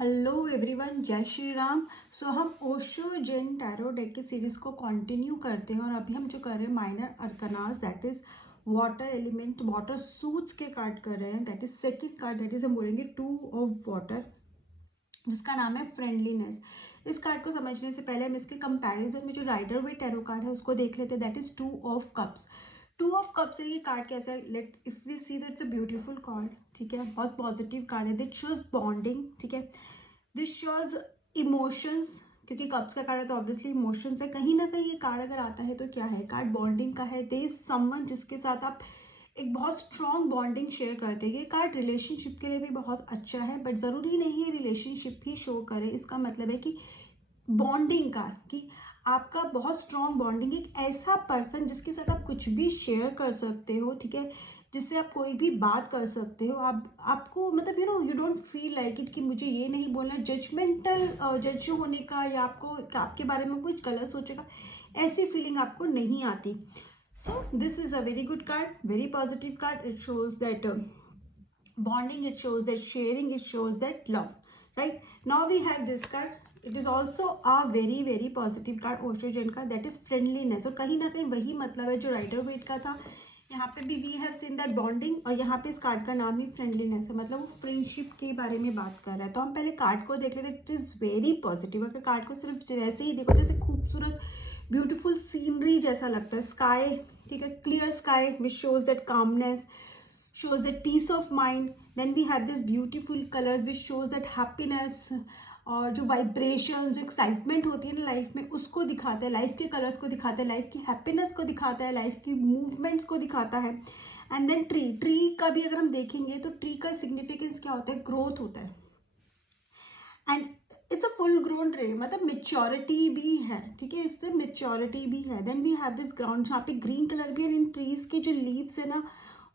Hello everyone, जय Shri Ram. So हम Osho zen tarot deck की सीरीज को कंटिन्यू करते हैं और अभी हम जो कर रहे हैं minor arcanas, that is water element, water suits के कार्ड कर रहे हैं। That is second card, that is हम बोलेंगे 2 ऑफ वाटर, जिसका नाम है फ्रेंडलीनेस। इस कार्ड को समझने से पहले हम इसके कंपैरिजन में जो राइडर वेट टैरो कार्ड है उसको देख लेते हैं। That is 2 of cups. 2 of cups से ये कार्ड कैसा है, let if we see that's a beautiful card. ठीक है, बहुत पॉजिटिव कार्ड है। This shows bonding. ठीक है, दिस शोज इमोशंस, क्योंकि कप्स का कार्ड है तो ऑब्वियसली इमोशंस है। कहीं ना कहीं ये कार्ड अगर आता है तो क्या है, कार्ड बॉन्डिंग का है। देयर इज समवन जिसके साथ आप एक बहुत स्ट्रॉन्ग बॉन्डिंग शेयर करते हैं। ये कार्ड रिलेशनशिप के लिए भी बहुत अच्छा है, बट ज़रूरी नहीं है रिलेशनशिप ही शो करे। इसका मतलब है कि बॉन्डिंग का, कि आपका बहुत स्ट्रॉन्ग बॉन्डिंग, एक ऐसा पर्सन जिसके साथ आप कुछ भी शेयर कर सकते हो। ठीक है, जिससे आप कोई भी बात कर सकते हो। आपको मतलब you don't feel like it कि मुझे ये नहीं बोलना, जजमेंटल जज होने का, या आपके बारे में कुछ गलत सोचेगा, ऐसी फीलिंग आपको नहीं आती। So this is a very good card, very positive card. It shows that bonding, it shows that sharing, it shows that love. Right now we have this card. It is also a very positive card Osho जेन का, that is friendliness। और कहीं ना कहीं वही मतलब है जो rider wait का था। यहाँ पे भी we have seen that bonding, और यहाँ पे इस कार्ड का नाम ही फ्रेंडलीनेस है, मतलब वो फ्रेंडशिप के बारे में बात कर रहा है। तो हम पहले कार्ड को देख लेते हैं। It is very positive. अगर कार्ड को सिर्फ वैसे ही देखो, जैसे खूबसूरत ब्यूटीफुल सीनरी जैसा लगता है, स्काई। ठीक है, clear sky which shows that calmness, shows that peace of mind. Then we have this beautiful colors which shows that happiness, और जो वाइब्रेशन, जो एक्साइटमेंट होती है ना लाइफ में, उसको दिखाता है। लाइफ के कलर्स को दिखाता है, लाइफ की हैप्पीनेस को दिखाता है, लाइफ की मूवमेंट्स को दिखाता है। एंड देन ट्री का भी अगर हम देखेंगे तो ट्री का सिग्निफिकेंस क्या होता है, ग्रोथ होता है। And it's a full grown tree, मतलब मेच्योरिटी भी है। ठीक है, इससे मेच्योरिटी भी है। Then we have this ground, जहाँ पे ग्रीन कलर भी है। इन ट्रीज के जो लीव्स है ना,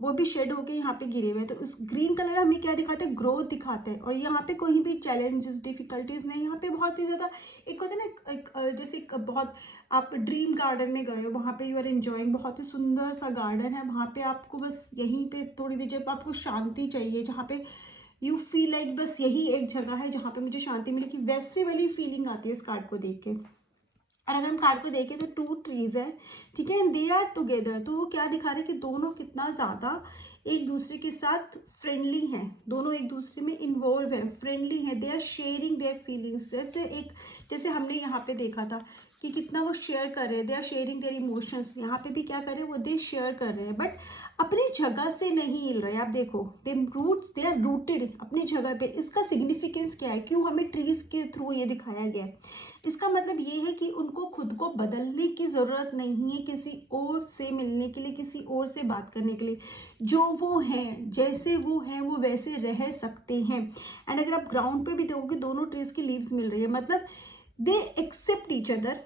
वो भी शेड होके यहाँ पे गिरे हुए हैं। तो उस ग्रीन कलर हमें क्या दिखाते हैं, ग्रोथ दिखाते हैं। और यहाँ पे कोई भी चैलेंजेस, डिफिकल्टीज नहीं। यहाँ पे बहुत ही ज़्यादा एक होता है ना, जैसे बहुत आप ड्रीम गार्डन में गए हो, वहाँ पे यू आर एंजॉइंग, बहुत ही सुंदर सा गार्डन है। वहाँ पे आपको बस यहीं पे थोड़ी देर जब आपको शांति चाहिए, जहाँ पे यू फील लाइक बस यही एक जगह है जहाँ पे मुझे शांति मिलेगी, वैसे वाली फीलिंग आती है इस कार्ड को देख के। और अगर हम कार्ड को देखें तो 2 ट्रीज है। ठीक है, दे आर टुगेदर। तो वो क्या दिखा रहे हैं कि दोनों कितना ज़्यादा एक दूसरे के साथ फ्रेंडली हैं, दोनों एक दूसरे में इन्वॉल्व है, फ्रेंडली है। They are sharing their feelings. जैसे हमने यहाँ पे देखा था कि कितना वो शेयर कर रहे हैं। They are sharing their emotions. यहाँ पे भी क्या कर रहे हैं, वो दे शेयर कर रहे हैं, बट अपनी जगह से नहीं हिल रहे। आप देखो, दे आर रूटेड अपनी जगह पे। इसका सिग्निफिकेंस क्या है, क्यों हमें ट्रीज के थ्रू ये दिखाया गया है? इसका मतलब ये है कि उनको खुद को बदलने की ज़रूरत नहीं है किसी और से मिलने के लिए, किसी और से बात करने के लिए। जो वो हैं, जैसे वो हैं, वो वैसे रह सकते हैं। एंड अगर आप ग्राउंड पे भी देखोगे, दोनों ट्रीज की लीव्स मिल रही है, मतलब they accept each other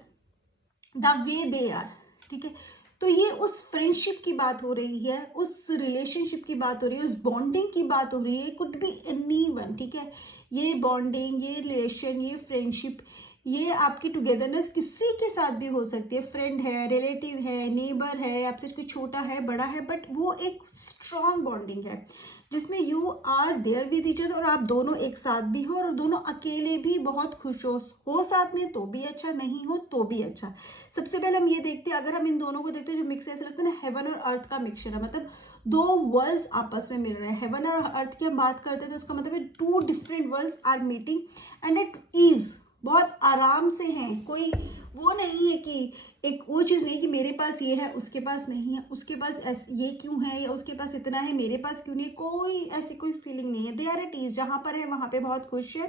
the way they are. ठीक है, तो ये उस फ्रेंडशिप की बात हो रही है, उस रिलेशनशिप की बात हो रही है, उस बॉन्डिंग की बात हो रही है। Could be anyone. ठीक है, ये बॉन्डिंग, ये रिलेशन, ये फ्रेंडशिप, ये आपकी टुगेदरनेस किसी के साथ भी हो सकती है। फ्रेंड है, रिलेटिव है, नेबर है, आपसे कोई छोटा है, बड़ा है, बट वो एक स्ट्रॉन्ग बॉन्डिंग है जिसमें you are there with each other, और आप दोनों एक साथ भी हो, और दोनों अकेले भी बहुत खुश हो साथ में तो भी अच्छा, नहीं हो तो भी अच्छा। सबसे पहले हम ये देखते हैं, अगर हम इन दोनों को देखते हैं, जो मिक्स ऐसा लगता है ना, हेवन और अर्थ का मिक्सचर है, मतलब 2 वर्ल्ड्स आपस में मिल रहे हैं। हेवन और अर्थ की हम बात करते हैं तो उसका मतलब है 2 different worlds are meeting and it is बहुत आराम से हैं। कोई वो नहीं है कि एक वो चीज़ नहीं कि मेरे पास ये है उसके पास नहीं है, उसके पास ये क्यों है, या उसके पास इतना है मेरे पास क्यों नहीं। कोई ऐसी कोई फीलिंग नहीं है। दे आर एट ईज, जहाँ पर है वहाँ पे बहुत खुश है।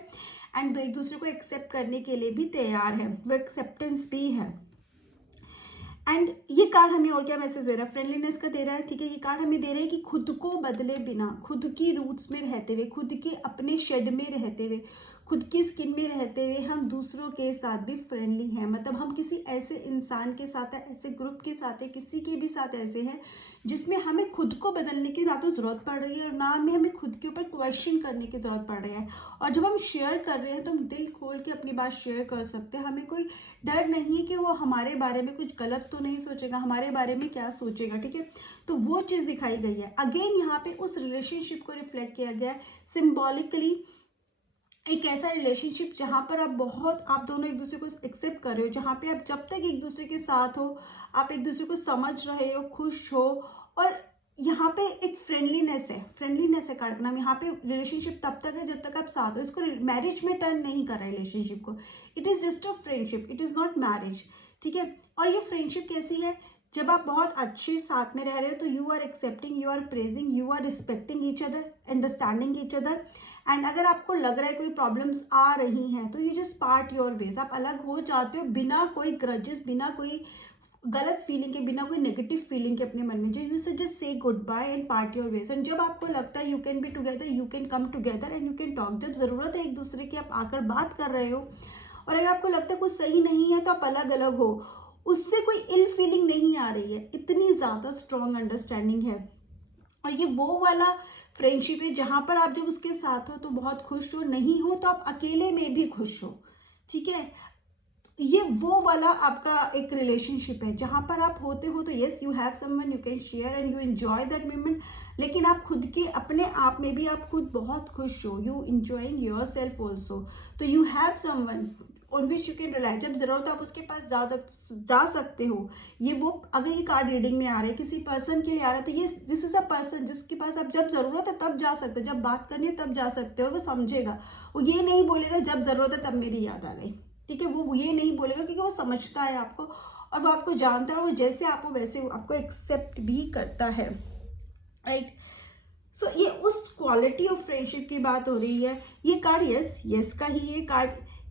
एंड एक दूसरे को एक्सेप्ट करने के लिए भी तैयार है, वो एक्सेप्टेंस भी है। एंड ये कार्ड हमें और क्या मैसेज दे रहा है, फ्रेंडलीनेस का दे रहा है। ठीक है, ये कार्ड हमें दे रहा है कि खुद को बदले बिना, खुद की रूट्स में रहते हुए, खुद के अपने शेड में रहते हुए, खुद की स्किन में रहते हुए हम दूसरों के साथ भी फ्रेंडली हैं। मतलब हम किसी ऐसे इंसान के साथ है, ऐसे ग्रुप के साथ है, किसी के भी साथ ऐसे हैं जिसमें हमें खुद को बदलने की ना तो ज़रूरत पड़ रही है, और ना में हमें खुद के ऊपर क्वेश्चन करने की ज़रूरत पड़ रही है। और जब हम शेयर कर रहे हैं तो हम दिल खोल के अपनी बात शेयर कर सकते हैं। हमें कोई डर नहीं है कि वो हमारे बारे में कुछ गलत तो नहीं सोचेगा, हमारे बारे में क्या सोचेगा। ठीक है, तो वो चीज़ दिखाई गई है। अगेन यहाँ पे उस रिलेशनशिप को रिफ्लेक्ट किया गया है सिम्बॉलिकली। एक ऐसा रिलेशनशिप जहाँ पर आप दोनों एक दूसरे को एक्सेप्ट कर रहे हो, जहाँ पे आप जब तक एक दूसरे के साथ हो, आप एक दूसरे को समझ रहे हो, खुश हो, और यहाँ पे एक फ्रेंडलीनेस है कार्ड का नाम। यहाँ पे रिलेशनशिप तब तक है जब तक आप साथ हो। इसको मैरिज में टर्न नहीं कर रहा है रिलेशनशिप को, it is just a friendship, it is not marriage, ठीक है। और ये फ्रेंडशिप कैसी है, जब आप बहुत अच्छे साथ में रह रहे हो तो you are accepting, you are praising, you are respecting each other, understanding each other. And अगर आपको लग रहा है कोई प्रॉब्लम्स आ रही हैं तो you just part your veg, आप अलग हो जाते हो बिना कोई ग्रजेस, बिना कोई गलत फीलिंग के, बिना कोई नेगेटिव फीलिंग के अपने मन में, जो you say just say goodbye and part your ways. एंड जब आपको लगता है you can be together, you can come together and you can talk, जब ज़रूरत है एक दूसरे की आप आकर बात कर रहे हो, और अगर आपको लगता है कुछ सही नहीं है तो आप अलग अलग हो, उससे कोई इल फीलिंग नहीं आ रही है, इतनी ज़्यादा स्ट्रॉन्ग अंडरस्टैंडिंग है। और ये वो वाला फ्रेंडशिप है जहाँ पर आप जब उसके साथ हो तो बहुत खुश हो, नहीं हो तो आप अकेले में भी खुश हो, ठीक है। ये वो वाला आपका एक रिलेशनशिप है जहाँ पर आप होते हो तो yes you have someone you can share and you enjoy that moment, लेकिन आप खुद के अपने आप में भी आप खुद बहुत खुश हो, you enjoying yourself also. तो you have someone on which you can rely, जब जरूरत है आप उसके पास जा सकते हो। ये वो, अगर ये कार्ड रीडिंग में आ रहा है किसी पर्सन के लिए आ रहा है तो ये दिस इज अ पर्सन जिसके पास आप जब जरूरत है तब जा सकते हो, जब बात करनी है तब जा सकते हो, और वो समझेगा। वो ये नहीं बोलेगा जब जरूरत है तब मेरी याद आ गई, ठीक है, वो ये नहीं बोलेगा क्योंकि वो समझता है आपको और वो आपको जानता है, वो जैसे आप हो वैसे आपको एक्सेप्ट भी करता है, राइट। सो ये उस क्वालिटी ऑफ फ्रेंडशिप की बात हो रही है। ये कार्ड यस का ही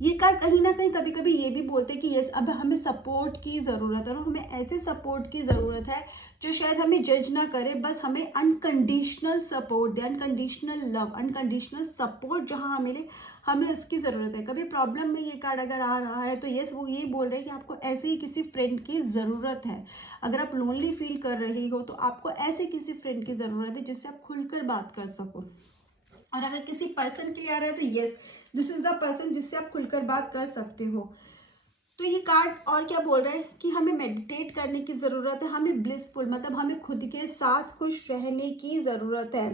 ये कार्ड कहीं ना कहीं कभी कभी ये भी बोलते हैं कि यस अब हमें सपोर्ट की ज़रूरत है, और हमें ऐसे सपोर्ट की ज़रूरत है जो शायद हमें जज ना करे, बस हमें अनकंडीशनल सपोर्ट दे, अनकंडीशनल लव, अनकंडीशनल सपोर्ट जहाँ मिले, हमें उसकी ज़रूरत है। कभी प्रॉब्लम में ये कार्ड अगर आ रहा है तो यस वो ये बोल रहे हैं कि आपको ऐसे ही किसी फ्रेंड की ज़रूरत है। अगर आप लोनली फील कर रही हो तो आपको ऐसे किसी फ्रेंड की ज़रूरत है जिससे आप खुलकर बात कर सको। और अगर किसी पर्सन के लिए आ रहा है तो yes this is the person जिससे आप खुलकर बात कर सकते हो। तो ये कार्ड और क्या बोल रहा है कि हमें मेडिटेट करने की ज़रूरत है, हमें ब्लिसफुल मतलब हमें खुद के साथ खुश रहने की ज़रूरत है,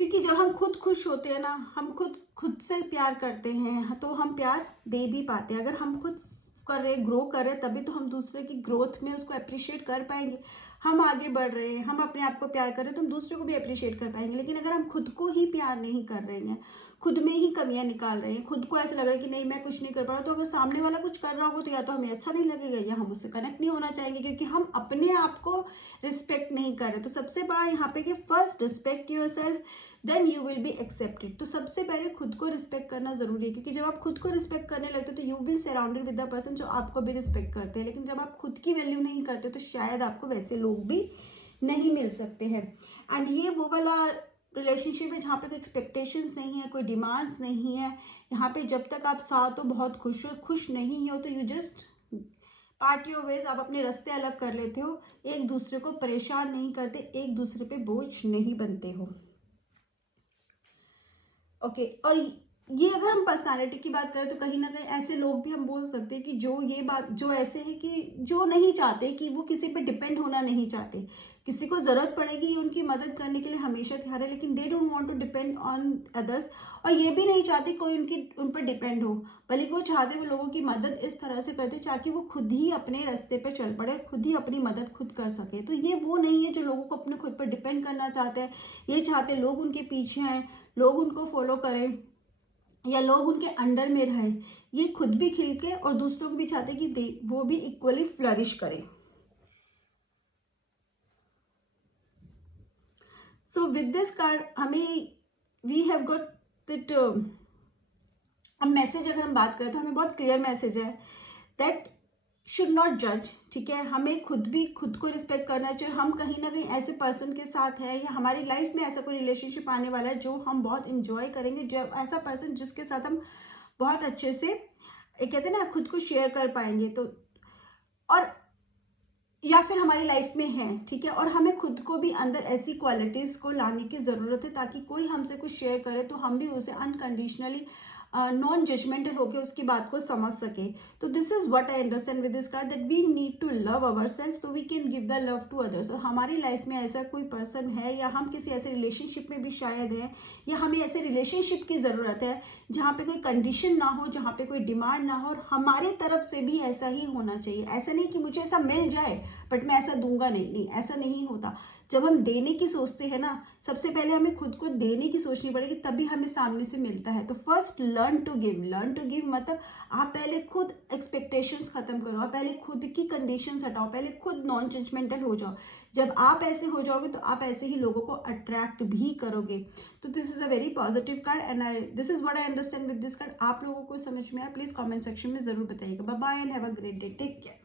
क्योंकि जब हम खुद खुश होते हैं ना, हम खुद से प्यार करते हैं तो हम प्यार दे भी पाते हैं। अगर हम खुद कर रहे ग्रो कर रहे तभी तो हम दूसरे की ग्रोथ में उसको अप्रिशिएट कर पाएंगे। हम आगे बढ़ रहे हैं, हम अपने आप को प्यार कर रहे हैं तो हम दूसरे को भी अप्रिशिएट कर पाएंगे। लेकिन अगर हम खुद को ही प्यार नहीं कर रहे हैं, खुद में ही कमियां निकाल रहे हैं, खुद को ऐसा लग रहा है कि नहीं मैं कुछ नहीं कर पा रहा, तो अगर सामने वाला कुछ कर रहा होगा तो या तो हमें अच्छा नहीं लगेगा या हम उससे कनेक्ट नहीं होना चाहेंगे, क्योंकि हम अपने आप को रिस्पेक्ट नहीं कर रहे। तो सबसे बड़ा यहाँ पे कि first respect yourself then you will be accepted. तो सबसे पहले खुद को रिस्पेक्ट करना जरूरी है, क्योंकि जब आप खुद को रिस्पेक्ट करने लगते हो तो you will surrounded with the person जो आपको भी रिस्पेक्ट करते हैं। लेकिन जब आप खुद की वैल्यू नहीं करते तो शायद आपको वैसे लोग भी नहीं मिल सकते हैं। एंड ये वो वाला रिलेशनशिप है जहाँ पे कोई एक्सपेक्टेशंस नहीं है, कोई डिमांड्स नहीं है। यहाँ पे जब तक आप साथ हो बहुत खुश हो, खुश नहीं हो तो you just part your veg, आप अपने रास्ते अलग कर लेते हो, एक दूसरे को परेशान नहीं करते, एक दूसरे पे बोझ नहीं बनते हो। ओके और ये अगर हम पर्सनालिटी की बात करें तो कहीं ना कहीं ऐसे लोग भी हम बोल सकते हैं कि जो ऐसे हैं कि जो नहीं चाहते, कि वो किसी पे डिपेंड होना नहीं चाहते, किसी को ज़रूरत पड़ेगी उनकी मदद करने के लिए हमेशा तैयार है, लेकिन they don't want to depend on others. और ये भी नहीं चाहते कोई उन पर डिपेंड हो, बल्कि वो चाहते वो लोगों की मदद इस तरह से करते ताकि वो खुद ही अपने रास्ते पर चल पड़े, खुद ही अपनी मदद खुद कर सके। तो ये वो नहीं है जो लोगों को अपने खुद पर डिपेंड करना चाहते हैं, ये चाहते लोग उनके पीछे आए, लोग उनको फॉलो करें या लोग उनके अंडर में रहे। ये खुद भी खिल के और दूसरों को भी चाहते कि वो भी इक्वली फ्लरिश करें। सो विद दिस कार्ड हमें वी हैव गॉट दैट अब मैसेज अगर हम बात करें तो हमें बहुत क्लियर मैसेज है दैट शुड नॉट जज, ठीक है। हमें खुद को रिस्पेक्ट करना चाहिए। हम कहीं ना कहीं ऐसे पर्सन के साथ है या हमारी लाइफ में ऐसा कोई रिलेशनशिप आने वाला है जो हम बहुत इंजॉय करेंगे, जब ऐसा पर्सन जिसके साथ हम बहुत अच्छे से कहते हैं ना खुद को शेयर कर पाएंगे, तो और या फिर हमारी लाइफ में है, ठीक है। और हमें खुद को भी अंदर ऐसी क्वालिटीज़ को लाने की ज़रूरत है ताकि कोई हमसे कुछ शेयर करे तो हम भी उसे अनकंडीशनली नॉन जजमेंटल होकर उसकी बात को समझ सके. तो this is what I understand with this card, that we need to love our self so we can give the love to others. और हमारी लाइफ में ऐसा कोई पर्सन है या हम किसी ऐसे रिलेशनशिप में भी शायद हैं, या हमें ऐसे रिलेशनशिप की ज़रूरत है जहाँ पे कोई कंडीशन ना हो, जहाँ पे कोई डिमांड ना हो, और हमारी तरफ से भी ऐसा ही होना चाहिए. ऐसा नहीं कि मुझे ऐसा मिल जाए बट मैं ऐसा दूंगा नहीं, नहीं ऐसा नहीं होता. जब हम देने की सोचते हैं ना, सबसे पहले हमें खुद को देने की सोचनी पड़ेगी, तभी हमें सामने से मिलता है. तो first learn to give. Learn to give मतलब आप पहले खुद एक्सपेक्टेशंस खत्म करो, आप पहले खुद की कंडीशंस हटाओ, पहले खुद नॉन जजमेंटल हो जाओ. जब आप ऐसे हो जाओगे तो आप ऐसे ही लोगों को अट्रैक्ट भी करोगे. तो this is a very positive card and this is what I understand with this card. आप लोगों को समझ में आया, प्लीज कमेंट सेक्शन में जरूर बताइएगा. Bye bye and have a great day. Take care.